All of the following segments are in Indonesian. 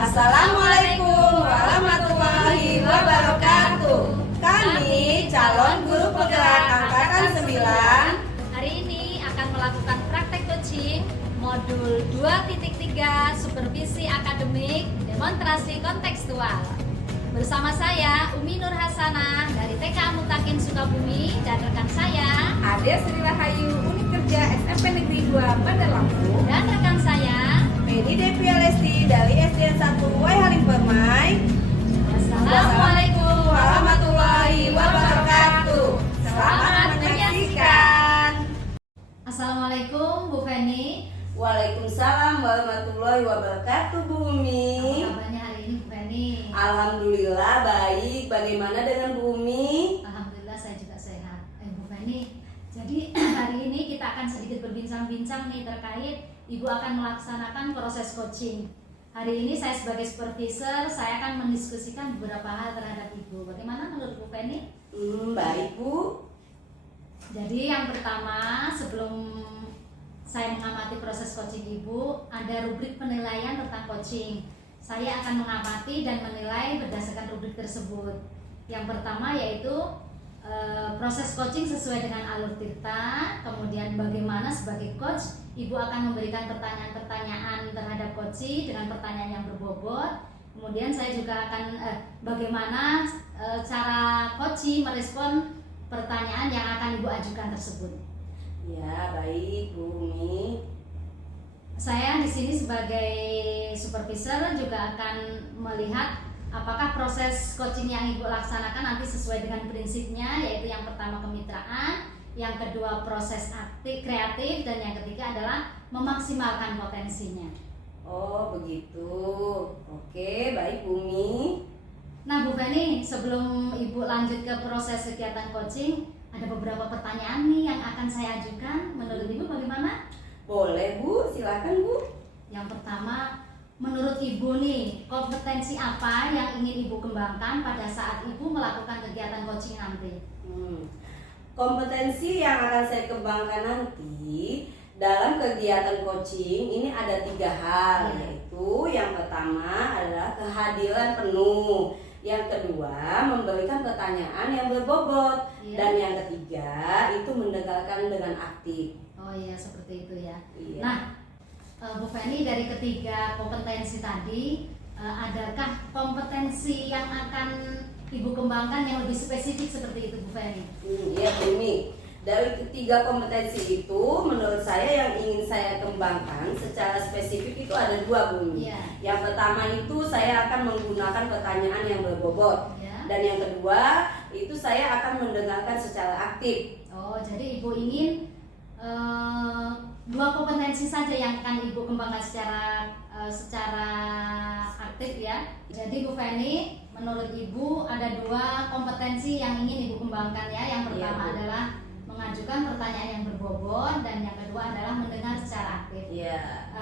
Assalamualaikum warahmatullahi wabarakatuh. Kami calon guru penggerak angkatan 9 hari ini akan melakukan praktek coaching modul 2.3 supervisi akademik demonstrasi kontekstual. Bersama saya Umi Nur Hasanah dari TK Mutakin Sukabumi dan rekan saya Ade Sri Rahayu Unit Kerja SMP Negeri 2 Bandar Lampung dan rekan saya Medi Devi Alesti dari SDN 1 Wai Halim Permai. Assalamualaikum warahmatullahi wabarakatuh. Selamat menyaksikan. Assalamualaikum Bu Feni. Waalaikumsalam warahmatullahi wabarakatuh Bu Umi. Apa kabarnya hari ini Bu Feni? Alhamdulillah baik. Bagaimana dengan Bu Umi? Alhamdulillah saya juga sehat. Bu Feni, jadi hari ini kita akan sedikit berbincang-bincang nih terkait Ibu akan melaksanakan proses coaching. Hari ini saya sebagai supervisor, saya akan mendiskusikan beberapa hal terhadap Ibu. Bagaimana menurut Bu Feni? Baik Bu. Jadi yang pertama, sebelum saya mengamati proses coaching Ibu, ada rubrik penilaian tentang coaching. Saya akan mengamati dan menilai berdasarkan rubrik tersebut. Yang pertama yaitu proses coaching sesuai dengan alur tirta. Kemudian bagaimana sebagai coach Ibu akan memberikan pertanyaan-pertanyaan terhadap coaching dengan pertanyaan yang berbobot. Kemudian saya juga akan bagaimana cara coaching merespon pertanyaan yang akan Ibu ajukan tersebut. Ya, baik Bu Umi. Saya di sini sebagai supervisor juga akan melihat apakah proses coaching yang Ibu laksanakan nanti sesuai dengan prinsipnya, yaitu yang pertama kemitraan, yang kedua proses aktif kreatif, dan yang ketiga adalah memaksimalkan potensinya. Oh begitu. Oke, baik Bu Umi. Nah Bu Feni, sebelum Ibu lanjut ke proses kegiatan coaching, ada beberapa pertanyaan nih yang akan saya ajukan. Menurut Ibu bagaimana? Boleh Bu, silakan Bu. Yang pertama, menurut Ibu nih, kompetensi apa yang ingin Ibu kembangkan pada saat Ibu melakukan kegiatan coaching nanti? Kompetensi yang akan saya kembangkan nanti dalam kegiatan coaching ini ada 3 hal, yaitu yang pertama adalah kehadiran penuh, yang kedua memberikan pertanyaan yang berbobot, dan yang ketiga itu mendengarkan dengan aktif. Oh iya, seperti itu ya. Iya. Nah, Bu Feni, dari ketiga kompetensi tadi, adakah kompetensi yang akan Ibu kembangkan yang lebih spesifik seperti itu Bu Feni? Iya Bu Umi. Dari ketiga kompetensi itu, menurut saya yang ingin saya kembangkan secara spesifik itu ada 2 Bu Umi. Yang pertama itu saya akan menggunakan pertanyaan yang berbobot, dan yang kedua itu saya akan mendengarkan secara aktif. Oh, jadi Ibu ingin 2 kompetensi saja yang akan Ibu kembangkan secara aktif ya. Jadi Bu Feni, menurut Ibu ada 2 kompetensi yang ingin Ibu kembangkan ya. Yang pertama adalah mengajukan pertanyaan yang berbobot, dan yang kedua adalah mendengar secara aktif.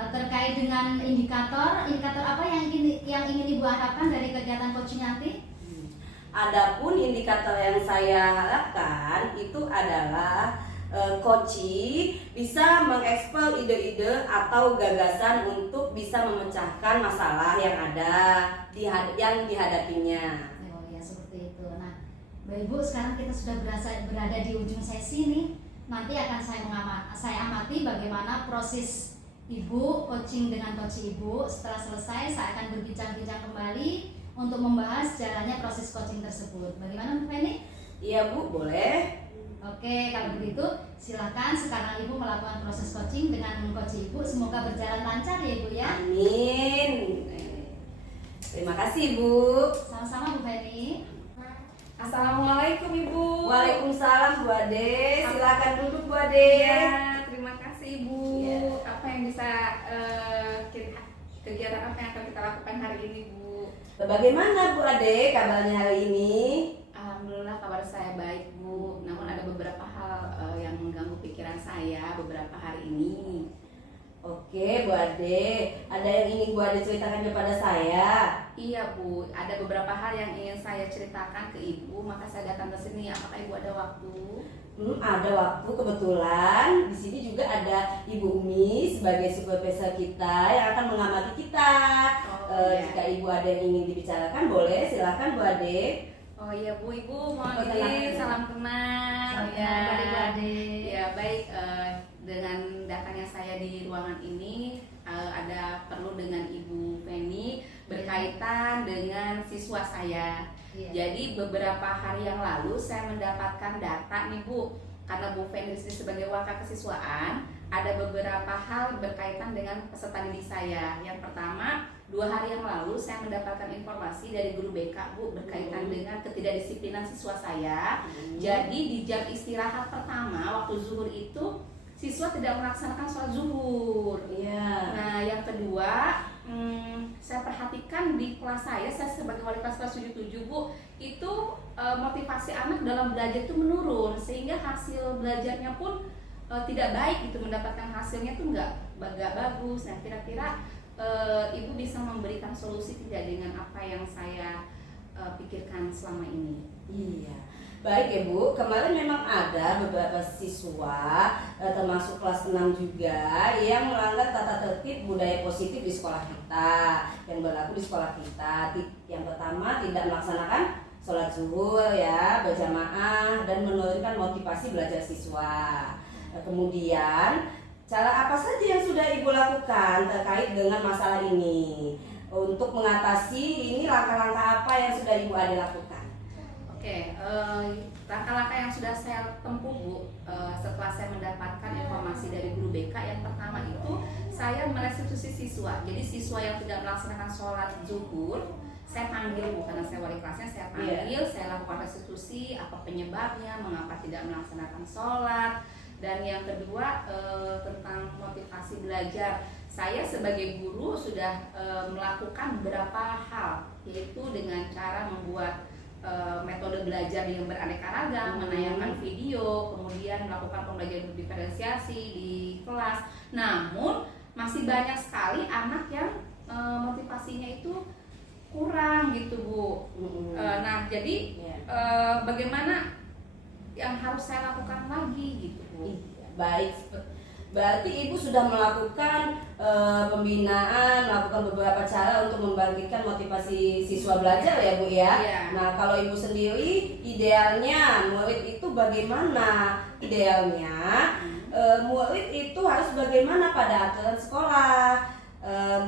Terkait dengan indikator apa yang ingin Ibu harapkan dari kegiatan coaching nanti? Adapun indikator yang saya harapkan itu adalah coaching bisa mengeksplor ide-ide atau gagasan untuk bisa memecahkan masalah yang ada yang dihadapinya. Oh ya, seperti itu. Nah, Bapak Ibu, sekarang kita sudah berada di ujung sesi nih. Nanti akan saya amati bagaimana proses Ibu coaching dengan coach Ibu. Setelah selesai, saya akan berbincang-bincang kembali untuk membahas jalannya proses coaching tersebut. Bagaimana Bu Feni? Iya Bu, boleh. Oke, kalau begitu silakan sekarang Ibu melakukan proses coaching dengan coach Ibu. Semoga berjalan lancar ya Ibu ya. Amin. Terima kasih Bu. Sama-sama Bu Feni. Assalamualaikum Ibu. Waalaikumsalam Bu Ade. Silakan duduk Bu Ade. Ya, terima kasih Ibu. Apa yang bisa kegiatan apa yang akan kita lakukan hari ini Bu? Bagaimana Bu Ade kabarnya hari ini? Alhamdulillah kabar saya baik Bu. Namun ada beberapa hal yang mengganggu pikiran saya beberapa hari ini. Oke Bu Ade, ada yang ingin Bu Ade ceritakan kepada saya? Iya Bu, ada beberapa hal yang ingin saya ceritakan ke Ibu, maka saya datang ke sini. Apakah Ibu ada waktu? Ada waktu kebetulan di sini juga ada Ibu Umi sebagai supervisor kita yang akan mengamati kita. Iya. Jika Ibu ada yang ingin dibicarakan boleh, silakan Bu Ade. Oh iya Bu, Ibu mohon Perkenalkan. izin, salam kenal. Salam kenal, mari Bu Ade. Ya baik, dengan datangnya saya di ruangan ini ada perlu dengan Ibu Penny berkaitan dengan siswa saya. Iya. Jadi beberapa hari yang lalu saya mendapatkan data nih Bu, karena Bu Penny di sini sebagai wakil kesiswaan, ada beberapa hal berkaitan dengan peserta didik saya. Yang pertama, 2 hari yang lalu saya mendapatkan informasi dari guru BK Bu berkaitan dengan ketidakdisiplinan siswa saya. Jadi di jam istirahat pertama waktu zuhur itu siswa tidak melaksanakan sholat zuhur. Iya. Nah yang kedua, saya perhatikan di kelas saya sebagai wali kelas 77 Bu, itu motivasi anak dalam belajar itu menurun, sehingga hasil belajarnya pun tidak baik gitu, mendapatkan hasilnya tuh nggak bagus. Nah kira-kira Ibu bisa memberikan solusi tidak dengan apa yang saya pikirkan selama ini? Iya. Baik ya Bu, kemarin memang ada beberapa siswa termasuk kelas 6 juga yang melanggar tata tertib budaya positif di sekolah kita, yang berlaku di sekolah kita. Yang pertama, tidak melaksanakan sholat zuhur ya, berjamaah, dan menurunkan motivasi belajar siswa. Kemudian, cara apa saja yang sudah Ibu lakukan terkait dengan masalah ini? Untuk mengatasi ini, langkah-langkah apa yang sudah Ibu Ade lakukan? Oke, langkah-langkah yang sudah saya tempuh Bu, setelah saya mendapatkan informasi dari guru BK, yang pertama itu saya merestitusi siswa. Jadi siswa yang tidak melaksanakan sholat zuhur, saya panggil Bu, karena saya wali kelasnya, saya panggil, saya lakukan restitusi, apa penyebabnya, mengapa tidak melaksanakan sholat. Dan yang kedua, tentang motivasi belajar, saya sebagai guru sudah melakukan beberapa hal, yaitu dengan cara membuat metode belajar yang beraneka ragam, menayangkan video, kemudian melakukan pembelajaran berdiferensiasi di kelas. Namun masih banyak sekali anak yang motivasinya itu kurang gitu Bu. Nah jadi bagaimana yang harus saya lakukan lagi gitu Bu? Iya, baik. Berarti Ibu sudah melakukan pembinaan, melakukan beberapa cara untuk membangkitkan motivasi siswa belajar ya Bu ya. Iya. Nah kalau Ibu sendiri idealnya murid itu bagaimana? Idealnya murid itu harus bagaimana pada aturan sekolah?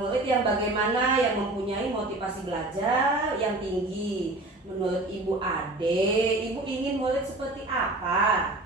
Murid yang bagaimana, yang mempunyai motivasi belajar yang tinggi. Menurut Ibu Ade, Ibu ingin murid seperti apa?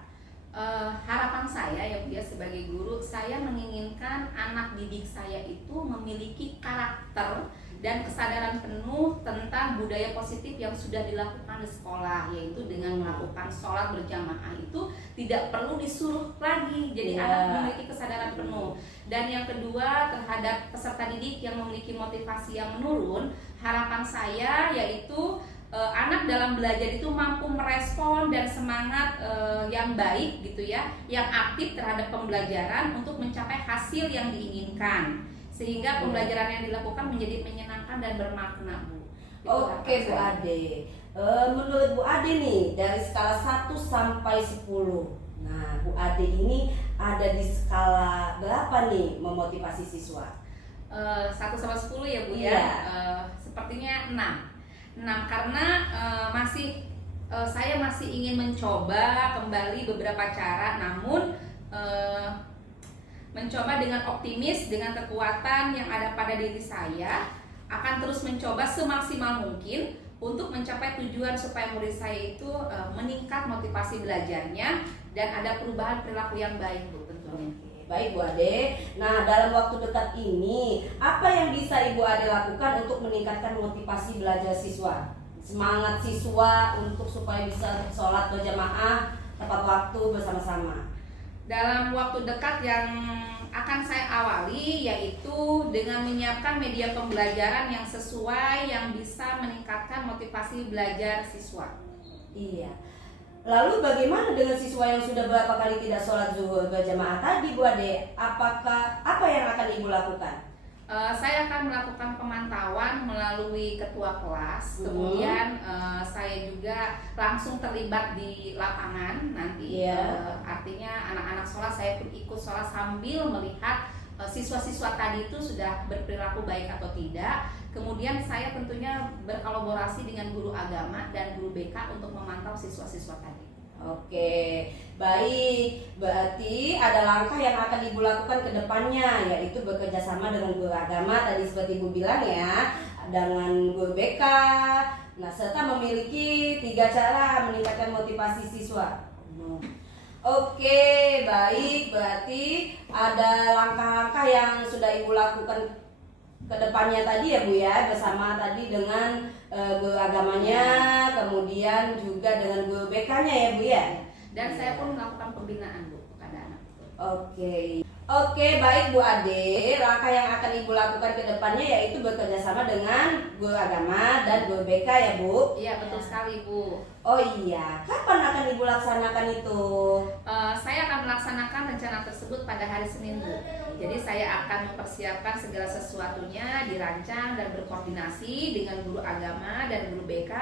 Harapan saya ya Bu ya, sebagai guru, saya menginginkan anak didik saya itu memiliki karakter dan kesadaran penuh tentang budaya positif yang sudah dilakukan di sekolah, yaitu dengan melakukan sholat berjamaah itu tidak perlu disuruh lagi. Jadi anak memiliki kesadaran penuh. Dan yang kedua, terhadap peserta didik yang memiliki motivasi yang menurun, harapan saya yaitu anak dalam belajar itu mampu merespon dan semangat yang baik gitu ya, yang aktif terhadap pembelajaran untuk mencapai hasil yang diinginkan, sehingga pembelajaran yang dilakukan menjadi menyenangkan dan bermakna Bu. Oke Bu Ade, menurut Bu Ade nih dari skala 1 sampai 10, nah Bu Ade ini ada di skala berapa nih memotivasi siswa? 1 sampai 10 ya Bu Iya. ya, sepertinya 6 karena saya masih ingin mencoba kembali beberapa cara, namun mencoba dengan optimis, dengan kekuatan yang ada pada diri saya, akan terus mencoba semaksimal mungkin untuk mencapai tujuan supaya murid saya itu meningkat motivasi belajarnya dan ada perubahan perilaku yang baik Bu tentunya. Baik Bu Ade, nah dalam waktu dekat ini apa yang bisa Ibu Ade lakukan untuk meningkatkan motivasi belajar siswa? Semangat siswa untuk supaya bisa sholat berjamaah tepat waktu bersama-sama. Dalam waktu dekat yang akan saya awali yaitu dengan menyiapkan media pembelajaran yang sesuai, yang bisa meningkatkan motivasi belajar siswa. Iya. Lalu bagaimana dengan siswa yang sudah berapa kali tidak sholat zuhur berjamaah tadi Bu Ade? Apa yang akan Ibu lakukan? Saya akan melakukan pemantauan melalui ketua kelas, kemudian saya juga langsung terlibat di lapangan nanti. Artinya anak-anak sekolah saya pun ikut sekolah sambil melihat siswa-siswa tadi itu sudah berperilaku baik atau tidak. Kemudian saya tentunya berkolaborasi dengan guru agama dan guru BK untuk memantau siswa-siswa tadi. Oke, baik. Berarti ada langkah yang akan Ibu lakukan ke depannya, yaitu bekerja sama dengan guru agama tadi seperti Ibu bilang ya, dengan guru BK. Nah, serta memiliki 3 cara meningkatkan motivasi siswa. Oke, baik. Berarti ada langkah-langkah yang sudah Ibu lakukan ke depannya tadi ya Bu ya, bersama tadi dengan guru agamanya, kemudian juga dengan guru BK-nya ya Bu ya. Dan saya pun melakukan pembinaan Bu kepada anak. Oke, baik Bu Ade. Langkah yang akan Ibu lakukan ke depannya yaitu bekerja sama dengan guru agama dan guru BK ya Bu. Iya, betul sekali Bu. Oh iya, kapan akan Ibu laksanakan itu? Saya akan melaksanakan rencana tersebut pada hari Senin Bu. Jadi saya akan mempersiapkan segala sesuatunya, dirancang dan berkoordinasi dengan guru agama dan guru BK.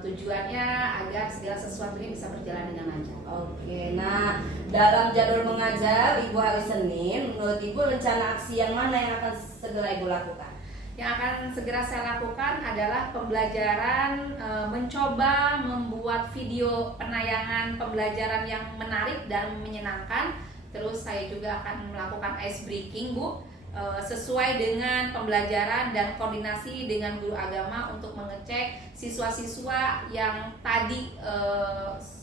Tujuannya agar segala sesuatunya bisa berjalan dengan lancar. Oke, nah dalam jadwal mengajar Ibu hari Senin, menurut Ibu rencana aksi yang mana yang akan segera Ibu lakukan? Yang akan segera saya lakukan adalah pembelajaran, mencoba membuat video penayangan pembelajaran yang menarik dan menyenangkan. Terus saya juga akan melakukan ice breaking Bu, sesuai dengan pembelajaran dan koordinasi dengan guru agama untuk mengecek siswa-siswa yang tadi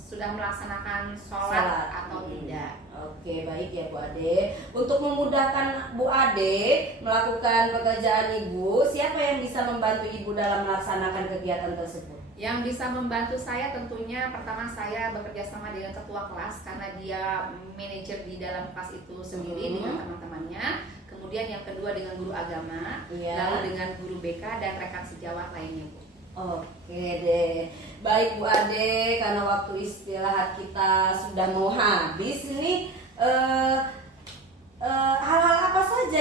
sudah melaksanakan sholat atau tidak. Oke, baik ya Bu Ade. Untuk memudahkan Bu Ade melakukan pekerjaan Ibu, siapa yang bisa membantu Ibu dalam melaksanakan kegiatan tersebut? Yang bisa membantu saya tentunya pertama saya bekerja sama dengan ketua kelas karena dia manajer di dalam kelas itu sendiri dengan teman-temannya. Kemudian yang kedua dengan guru agama, lalu dengan guru BK dan rekan sejawat lainnya Bu. Oke deh, baik Bu Ade, karena waktu istirahat kita sudah mau habis ini, hal-hal apa saja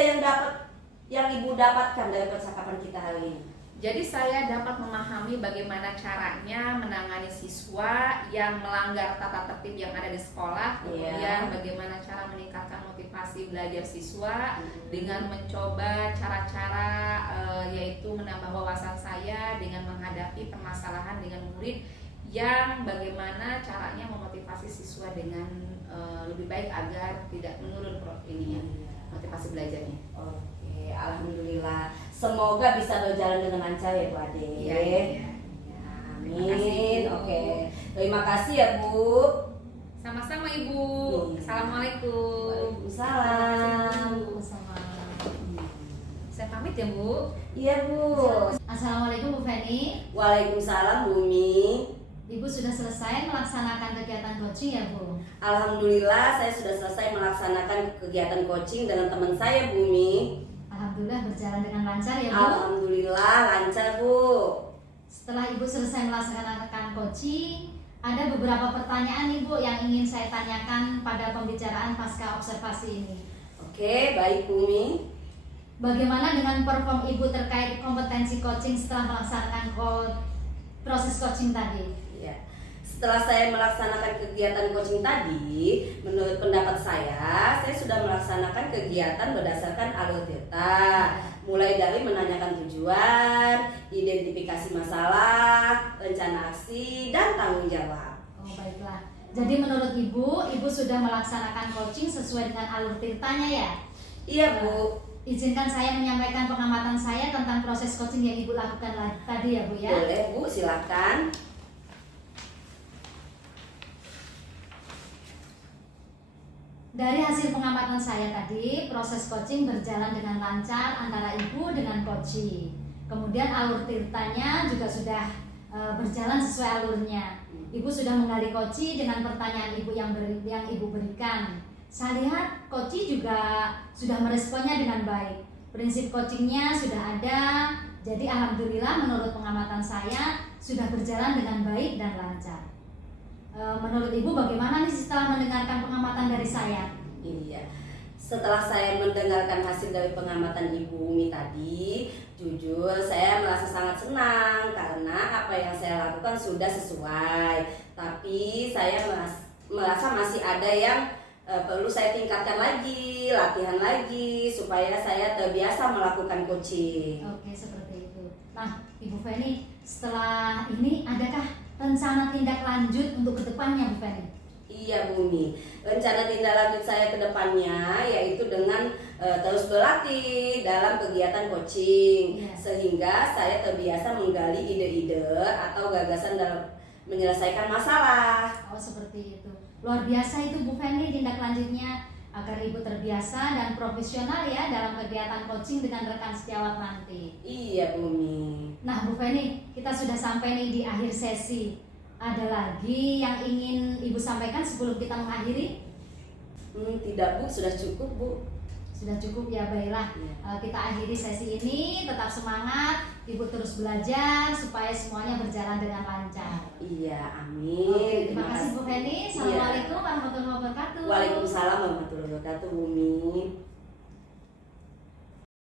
yang Ibu dapatkan dari percakapan kita hari ini? Jadi saya dapat memahami bagaimana caranya menangani siswa yang melanggar tata tertib yang ada di sekolah, kemudian bagaimana cara meningkatkan motivasi belajar siswa dengan mencoba cara-cara yaitu menambah wawasan saya dengan menghadapi permasalahan dengan murid yang bagaimana caranya memotivasi siswa dengan lebih baik agar tidak menurun motivasi belajarnya. Oke, alhamdulillah. Semoga bisa berjalan dengan lancar ya Bu Ade. Iya. Amin. Oke. Terima kasih ya Bu. Sama-sama Ibu. Assalamualaikum. Waalaikumsalam. Saya pamit ya Bu. Iya Bu. Assalamualaikum Bu Feni. Waalaikumsalam Bu Umi. Ibu sudah selesai melaksanakan kegiatan coaching ya Bu? Alhamdulillah saya sudah selesai melaksanakan kegiatan coaching dengan teman saya Bu Umi. Alhamdulillah berjalan dengan lancar ya Bu? Alhamdulillah lancar Bu. Setelah Ibu selesai melaksanakan coaching, ada beberapa pertanyaan Ibu yang ingin saya tanyakan pada pembicaraan pasca observasi ini. Oke, baik Bu Umi. Bagaimana dengan perform Ibu terkait kompetensi coaching setelah melaksanakan proses coaching tadi? Setelah saya melaksanakan kegiatan coaching tadi, menurut pendapat saya sudah melaksanakan kegiatan berdasarkan alur tirta, mulai dari menanyakan tujuan, identifikasi masalah, rencana aksi, dan tanggung jawab. Oh baiklah. Jadi menurut Ibu sudah melaksanakan coaching sesuai dengan alur tirtanya ya? Iya Bu. Izinkan saya menyampaikan pengamatan saya tentang proses coaching yang Ibu lakukan tadi ya Bu ya? Boleh Bu, silakan. Dari hasil pengamatan saya tadi, proses coaching berjalan dengan lancar antara Ibu dengan coaching. Kemudian alur tirtanya juga sudah berjalan sesuai alurnya. Ibu sudah menggali coaching dengan pertanyaan Ibu yang Ibu berikan. Saya lihat coaching juga sudah meresponnya dengan baik. Prinsip coachingnya sudah ada. Jadi alhamdulillah menurut pengamatan saya sudah berjalan dengan baik dan lancar. Menurut Ibu bagaimana nih setelah mendengarkan pengamatan dari saya? Iya, Setelah saya mendengarkan hasil dari pengamatan Ibu Umi tadi, jujur saya merasa sangat senang karena apa yang saya lakukan sudah sesuai. Tapi saya merasa masih ada yang perlu saya tingkatkan lagi, latihan lagi supaya saya terbiasa melakukan coaching. Oke, seperti itu. Nah, Ibu Feni, setelah ini adakah rencana tindak lanjut untuk kedepannya, Bu Feni? Iya Bu Umi, rencana tindak lanjut saya ke depannya yaitu dengan terus berlatih dalam kegiatan coaching, Iya. sehingga saya terbiasa menggali ide-ide atau gagasan dalam menyelesaikan masalah. Oh, seperti itu. Luar biasa itu Bu Feni tindak lanjutnya agar Ibu terbiasa dan profesional ya dalam kegiatan coaching dengan rekan sejawat nanti. Iya Bu Umi. Nah, Bu Feni, kita sudah sampai nih di akhir sesi. Ada lagi yang ingin Ibu sampaikan sebelum kita mengakhiri? Tidak Bu, sudah cukup Bu. Sudah cukup ya, baiklah. Iya. Kita akhiri sesi ini, tetap semangat, Ibu terus belajar supaya semuanya berjalan dengan lancar. Iya, amin. Oke, terima kasih Bu Feni. Iya. Assalamualaikum warahmatullahi wabarakatuh. Waalaikumsalam warahmatullahi wabarakatuh Bu Umi.